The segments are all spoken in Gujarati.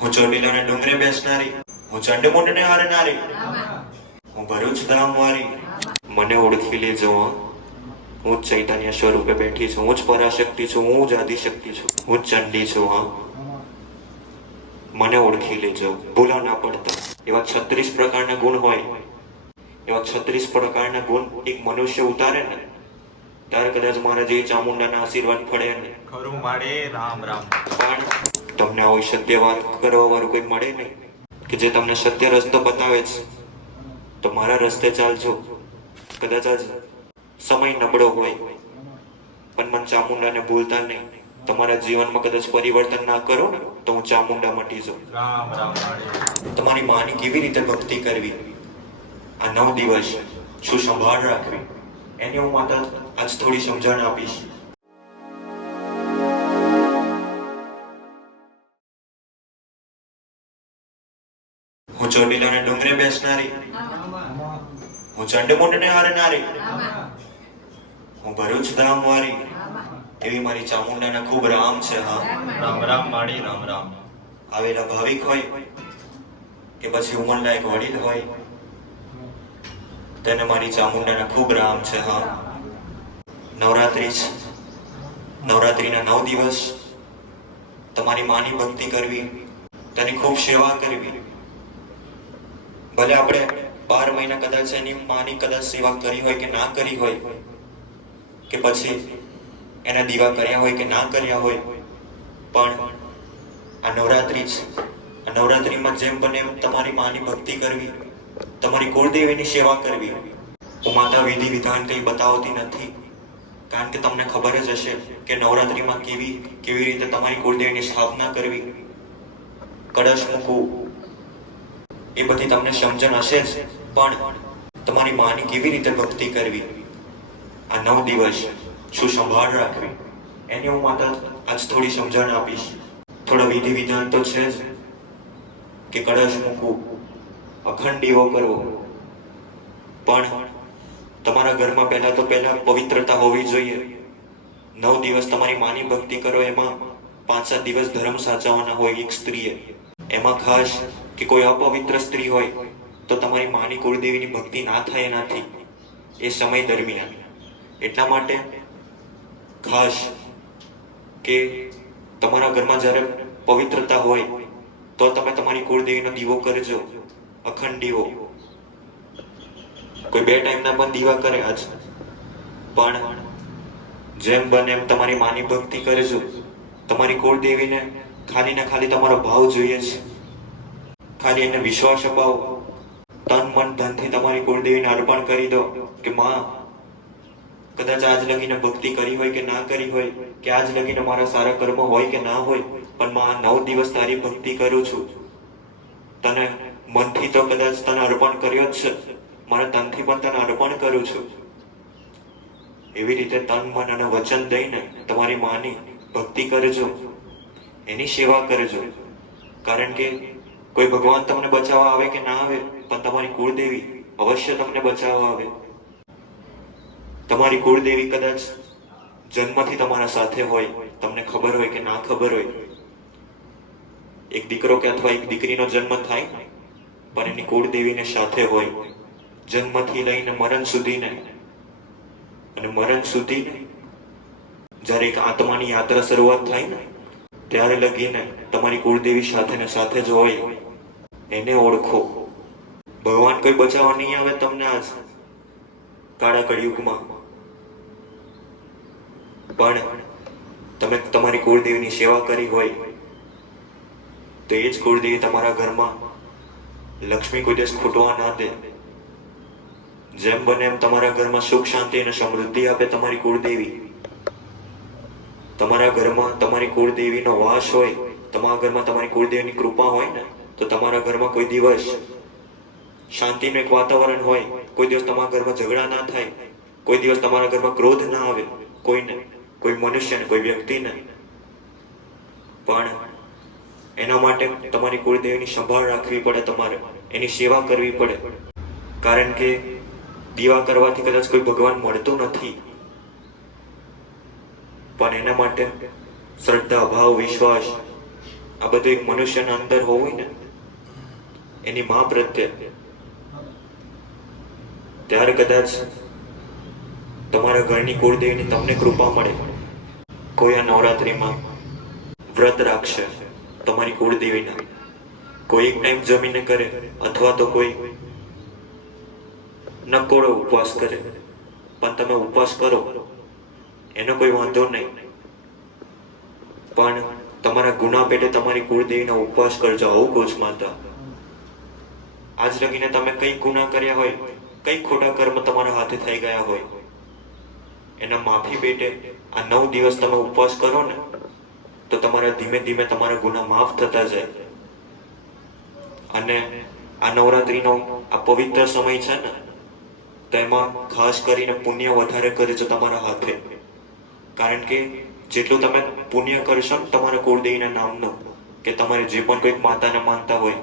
હું ચોટીલાના ડુંગરે બેસનારી, હું ચંડમુંડને હારનારી, હું ભરૂચ ધામ વારી. મને ઓળખી લેજો હો. હું જ ચૈતન્ય સ્વરૂપે બેઠી છું, હું જ પરાશક્તિ છું, હું જ આદિશક્તિ છું, હું જ ચંડી છું. હા, મને ઓળખી લેજો, ભૂલા ના પડતા. એવા 36 પ્રકારના ગુણ હોય, એવા 36 પ્રકારના ગુણ એક મનુષ્ય ઉતારે ને ત્યારે કદાચ મારા જે ચામુંડાના આશીર્વાદ પડે ને. ખરું માડે રામ રામ. પણ તમને આવી સત્ય વાત કરવા વાળું કોઈ મળે નહીં કે જે તમને સત્ય રસ્તો બતાવે છે, તો મારા રસ્તે ચાલજો. કદાચ આજ સમય નબળો હોય, પણ મને ચામુંડાને ભૂલતા નહીં. તમારા જીવનમાં કદાચ પરિવર્તન ના કરો ને તો હું ચામુંડા મટી જાઉં. રામ રામ માડે. તમારી માની કેવી રીતે ભક્તિ કરવી, આ 9 દિવસ શું સંભાળ રાખવી, એની હું માતા આજ થોડી સમજણ આપીશ. હું ચોટીલાના ડુંગરે બેસનારી, હું ચંડમુંડને હારનારી, હું ભરૂચ ધામ વારી. એવી મારી ચામુંડાના ખૂબ રામ છે. હા, રામ રામ માડી રામ રામ. આવેલા ભાવિક હોય કે પછી ઉંમરલાયક વડીલ હોય, તેને મારી ચામુંડાના ખૂબ રામ છે. હા, નવરાત્રી છે, નવરાત્રીના 9 દિવસ તમારી માની ભક્તિ કરવી, તેની ખૂબ સેવા કરવી. ભલે આપણે 12 મહિના કદાચ એની માની કદાચ સેવા કરી હોય કે ના કરી હોય, કે પછી એના દીવા કર્યા હોય કે ના કર્યા હોય, પણ આ નવરાત્રી છે. આ નવરાત્રીમાં જેમ બને એમ તમારી માની ભક્તિ કરવી, તમારી કુળદેવીની સેવા કરવી. હું માતા વિધિ વિધાન કંઈ બતાવતી નથી, કારણ કે તમને ખબર જ હશે કે નવરાત્રીમાં કેવી રીતે તમારી કુળદેવીની સ્થાપના કરવી, કળશ મૂકવું, એ બધી તમને સમજણ હશે જ. પણ તમારી માની કેવી રીતે ભક્તિ કરવી, આ 9 દિવસ શું સંભાળ રાખવી, એની હું માતા આજ થોડી સમજણ આપીશ. થોડા વિધિ વિધાન તો છે જ, કે કળશ મૂકવું, અખંડ દીવો કરવો, પણ તમારા ઘરમાં પહેલા પવિત્રતા હોવી જોઈએ. 9 દિવસ તમારી માની ભક્તિ કરો, એમાં 5-7 દિવસ ધર્મ સાચવવાના હોય એક સ્ત્રીએ. એમાં ખાસ કે કોઈ અપવિત્ર સ્ત્રી હોય તો તમારી માની કુળદેવીની ભક્તિ ના થાય એનાથી એ સમય દરમિયાન. એટલા માટે ખાસ કે તમારા ઘરમાં જ્યારે પવિત્રતા હોય તો તમે તમારી કુળદેવીનો દીવો કરજો, અખંડ દીવો. કોઈ 2 ટાઈમના પણ દીવા કરે આજ, પણ જેમ બને એમ તમારી માની ભક્તિ કરજો. તમારી કુળદેવીને ખાલી ને ખાલી તમારો ભાવ જોઈએ છે, ખાલી એને વિશ્વાસ અપાવો. તન મન ધનથી તમારી કુળદેવીને અર્પણ કરી દો કે માં, કદાચ આજ લગીને ભક્તિ કરી હોય કે ના કરી હોય, કે આજ લગીને મારા સારા કર્મ હોય કે ના હોય, પણ માં 9 દિવસ તારી ભક્તિ કરું છું. તને મનથી તો કદાચ તને અર્પણ કર્યો જ છે, મારા તનથી પણ તને અર્પણ કરું છું. એવી રીતે તન મન અને વચન દઈને તમારી માની ભક્તિ કરજો, એની સેવા કરજો. કારણ કે કોઈ ભગવાન તમને બચાવવા આવે કે ના આવે, પણ તમારી કુળદેવી અવશ્ય તમને બચાવવા આવે. તમારી કુળદેવી કદાચ જન્મથી તમારા સાથે હોય, તમને ખબર હોય કે ના ખબર હોય. એક દીકરો કે અથવા એક દીકરીનો જન્મ થાય, પણ એની કુળદેવીને સાથે હોય જન્મથી લઈને મરણ સુધીને. અને મરણ સુધીને જ્યારે એક આત્માની યાત્રા શરૂઆત થાય ને, ત્યારે લગીને તમારી કુળદેવી સાથે ને સાથે જ હોય. એને ઓળખો. ભગવાન કોઈ બચાવવા નહીં આવે તમને આજ કાળા કળિયુગમાં, પણ તમે તમારી કુળદેવીની સેવા કરી હોય તો એ જ કુળદેવી તમારા ઘરમાં લક્ષ્મી કોઈ દિવસ ખૂટવા ના દે. જેમ બને એમ તમારા ઘરમાં સુખ શાંતિ અને સમૃદ્ધિ આપે તમારી કુળદેવી. તમારા ઘરમાં તમારી કુળદેવીનો વાસ હોય, તમારા ઘરમાં તમારી કુળદેવીની કૃપા હોય ને, તો તમારા ઘરમાં કોઈ દિવસ શાંતિનું એક વાતાવરણ હોય. કોઈ દિવસ તમારા ઘરમાં ઝઘડા ના થાય, કોઈ દિવસ તમારા ઘરમાં ક્રોધ ના આવે કોઈને, કોઈ મનુષ્યને, કોઈ વ્યક્તિને. પણ એના માટે તમારી કુળદેવીની સંભાળ રાખવી પડે, તમારે એની સેવા કરવી પડે. કારણ કે દીવા કરવાથી કદાચ કોઈ ભગવાન મળતું નથી, પણ એના માટે શ્રદ્ધા, ભાવ, વિશ્વાસ આ બધું એક મનુષ્યના અંદર હોવું ને એની મા પ્રત્યે, ત્યારે કદાચ તમારા ઘરની કુળદેવીની તમને કૃપા મળે. કોઈ આ નવરાત્રિમાં વ્રત રાખશે તમારી કુળદેવીના, કોઈ એક ટાઈમ જમીને કરે અથવા તો કોઈ નકોડો ઉપવાસ કરે, પણ તમે ઉપવાસ કરો એનો કોઈ વાંધો નહીં, પણ તમારા ગુના પેટે તમારી કુળદેવીનો ઉપવાસ કરજો. આવું કહું છું માતા. આજ લગીને તમે કઈ ગુના કર્યા હોય, કઈ ખોટા કર્મ તમારા હાથે થઈ ગયા હોય, એના માફી પેટે આ 9 દિવસ તમે ઉપવાસ કરો ને તો તમારા ધીમે ધીમે તમારા ગુના માફ થતા જાય. અને આ નવરાત્રીનો આ પવિત્ર સમય છે ને, તો એમાં ખાસ કરીને પુણ્ય વધારે કરજો તમારા હાથે. કારણ કે જેટલું તમે પુણ્ય કરશો ને તમારા કુળદેવીના નામનું, કે તમારે જે પણ કોઈક માતાને માનતા હોય,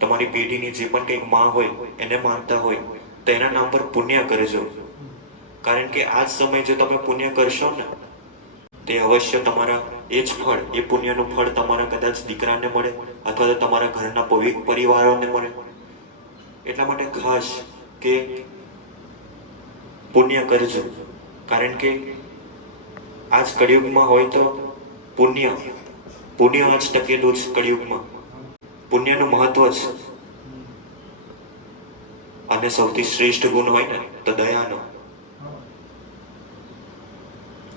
તમારી પેઢીની જે પણ કંઈક માં હોય એને માનતા હોય, તો એના નામ પર પુણ્ય કરજો. કારણ કે આ જ સમય જો તમે પુણ્ય કરશો ને તે અવશ્ય તમારા એ જ ફળ, એ પુણ્યનું ફળ તમારા કદાચ દીકરાને મળે અથવા તો તમારા ઘરના પરિવારોને મળે. એટલા માટે ખાસ કે પુણ્ય કરજો. કારણ કે આજ કળિયુગમાં હોય તો પુણ્ય આજ ટકેલું છે કળિયુગમાં. પુણ્યનું મહત્વ છે. અને સૌથી શ્રેષ્ઠ ગુણ હોય ને તો દયાનો.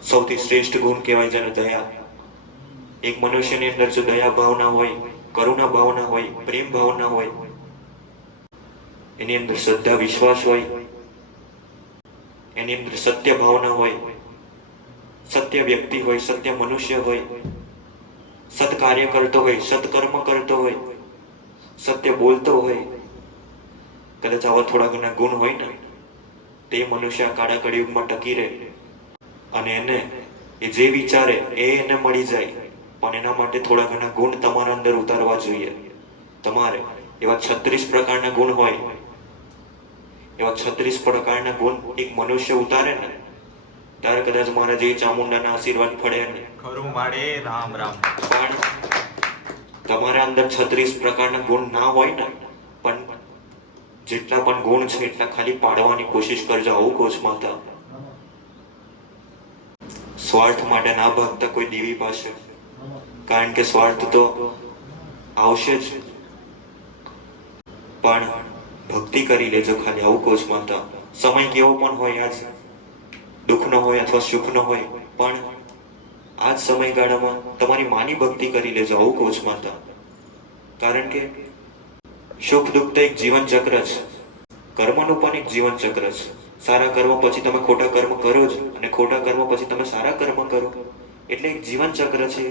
સૌથી શ્રેષ્ઠ ગુણ કહેવાય જેને દયા. એક મનુષ્યની અંદર જો દયા ભાવના હોય, કરુણા ભાવના હોય, પ્રેમ ભાવના હોય, એની અંદર શ્રદ્ધા વિશ્વાસ હોય, એની અંદર સત્ય ભાવના હોય, સત્ય વ્યક્તિ હોય, સત્ય મનુષ્ય હોય, સત્કાર્ય કરતો હોય, સત્કર્મ કરતો હોય, સત્ય બોલતો હોય, કદાચ આવા થોડા ઘણા ગુણ હોય ને તે મનુષ્ય કાળા કળિયુગમાં ટકી રહે. અને એને એ જે વિચારે એને મળી જાય. પણ એના માટે થોડા ઘણા ગુણ તમારા અંદર ઉતારવા જોઈએ. તમારે એવા 36 પ્રકારના ગુણ હોય, એવા 36 પ્રકારના ગુણ એક મનુષ્ય ઉતારે ને ત્યારે કદાચ મારા જે ચામુંડાના આશીર્વાદ પડે ને. ખરું માડે રામ રામ. પણ તમારા અંદર 36 પ્રકારના ગુણ ના હોય ને, પણ જેટલા પણ ગુણ છે એટલા ખાલી પાડવાની કોશિશ કરજો. આવું કહું છું માતા. સ્વાર્થ માટે ના ભાગતા કોઈ દેવી પાસે, કારણ કે સ્વાર્થ તો આવશે જ, પણ ભક્તિ કરી લેજો ખાલી. આવું કહું છું માતા. સમય કેવો પણ હોય, આજ દુઃખનો હોય અથવા સુખનો હોય, પણ આજ સમયગાળામાં તમારી માની ભક્તિ કરી લેજો. આવું કહું છું માતા. કારણ કે સુખ દુઃખ તો એક જીવન ચક્ર છે, કર્મનું પણ એક જીવન ચક્ર છે. સારા કર્મ પછી તમે ખોટા કર્મ કરો જ, અને ખોટા કર્મ પછી તમે સારા કર્મ કરો, એટલે એક જીવન ચક્ર છે.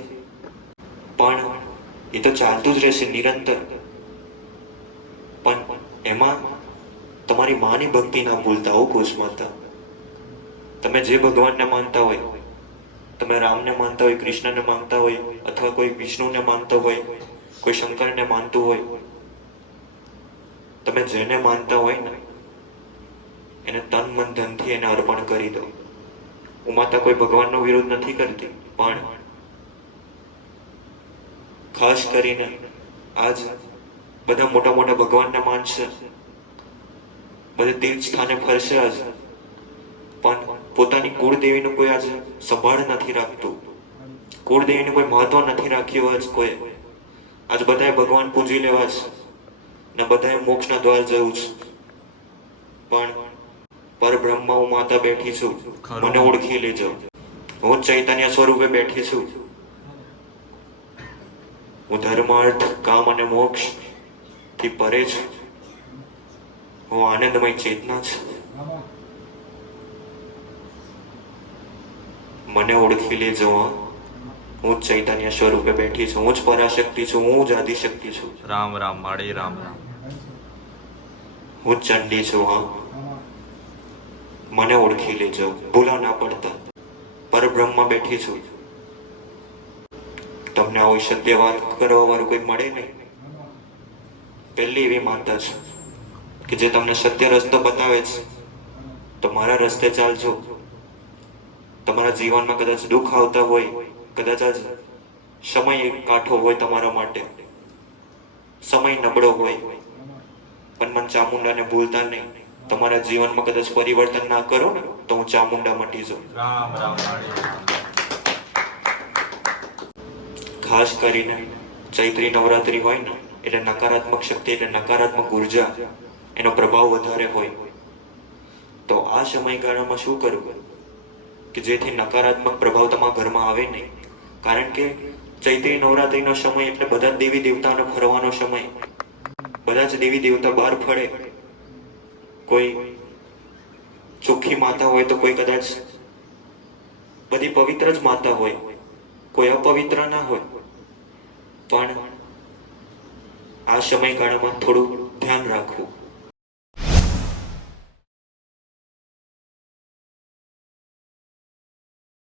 પણ એ તો ચાલતું જ રહેશે નિરંતર. પણ એમાં તમારી માની ભક્તિ ના ભૂલતા. આવું કહું છું માતા. તમે જે ભગવાનને માનતા હોય, તમે રામને માનતા હોય, કૃષ્ણને માનતા હોય, અથવા કોઈ વિષ્ણુને માનતા હોય, કોઈ શંકરને માનતું હોય, તમે જેને માનતા હોય ને એને તન મન ધનથી એને અર્પણ કરી દો. હું માતા કોઈ ભગવાનનો વિરોધ નથી કરતી, પણ ખાસ કરીને આજ બધા મોટા મોટા ભગવાનને માનશે, બધે તીર્થ સ્થાને ફરશે આજ, પણ પોતાની કુળદેવીનું કોઈ આજે સંભાળ નથી રાખતું. કુળદેવીનું કોઈ મહત્વ નથી રાખ્યું. આજ કોઈ આજ બધાએ ભગવાન પૂજી લેવા છે ને બધાએ મોક્ષના દ્વાર જવું છે. પણ પરબ્રહ્મા હું માતા બેઠી છું, મને ઓળખી લેજો. હું ચૈતન્ય સ્વરૂપે બેઠી છું. હું ધર્મ, અર્થ, કામ અને મોક્ષ થી પરે છું. હું આનંદમય ચેતના છું. મને ઓળખી લેજો. હું ચૈતન્ય સ્વરૂપે બેઠી છું. હું જ પરાશક્તિ છું. હું જ આદિશક્તિ છું. રામ રામ માડે રામ રામ. હું ચંડી છું. મને ઓળખી લેજો. ભૂલા ના પડતા. પરબ્રહ્મમાં બેઠી છું. તમને આવું સત્ય વાત કરવા વાળું કોઈ મળે નહીં. પહેલી એવી માતા છે કે જે તમને સત્ય રસ્તો બતાવે છે, તો મારા રસ્તે ચાલજો. તમારા જીવનમાં કદાચ દુઃખ આવતા હોય, કદાચ આજ સમય એક કાઠો હોય તમારા માટે, સમય નબળો હોય, પણ મન ચામુંડાને ભૂલતા નહીં. તમારા જીવનમાં કદાચ પરિવર્તન ના કરો ને તો હું ચામુંડા મટી જાઉં. રામ રામ માળી રામ. ખાસ કરીને ચૈત્રી નવરાત્રી હોય ને એટલે નકારાત્મક શક્તિ એટલે નકારાત્મક ઉર્જા એનો પ્રભાવ વધારે હોય. તો આ સમયગાળામાં શું કરવું કે જેથી નકારાત્મક પ્રભાવ તમારા ઘરમાં આવે નહીં. કારણ કે ચૈત્રી નવરાત્રીનો સમય એટલે બધા જ દેવી દેવતાનો ફરવાનો સમય. બધા જ દેવી દેવતા બહાર ફરે. કોઈ ચોખ્ખી માતા હોય તો કોઈ કદાચ બધી પવિત્ર જ માતા હોય, કોઈ અપવિત્ર ના હોય. પણ આ સમયગાળામાં થોડું ધ્યાન રાખવું.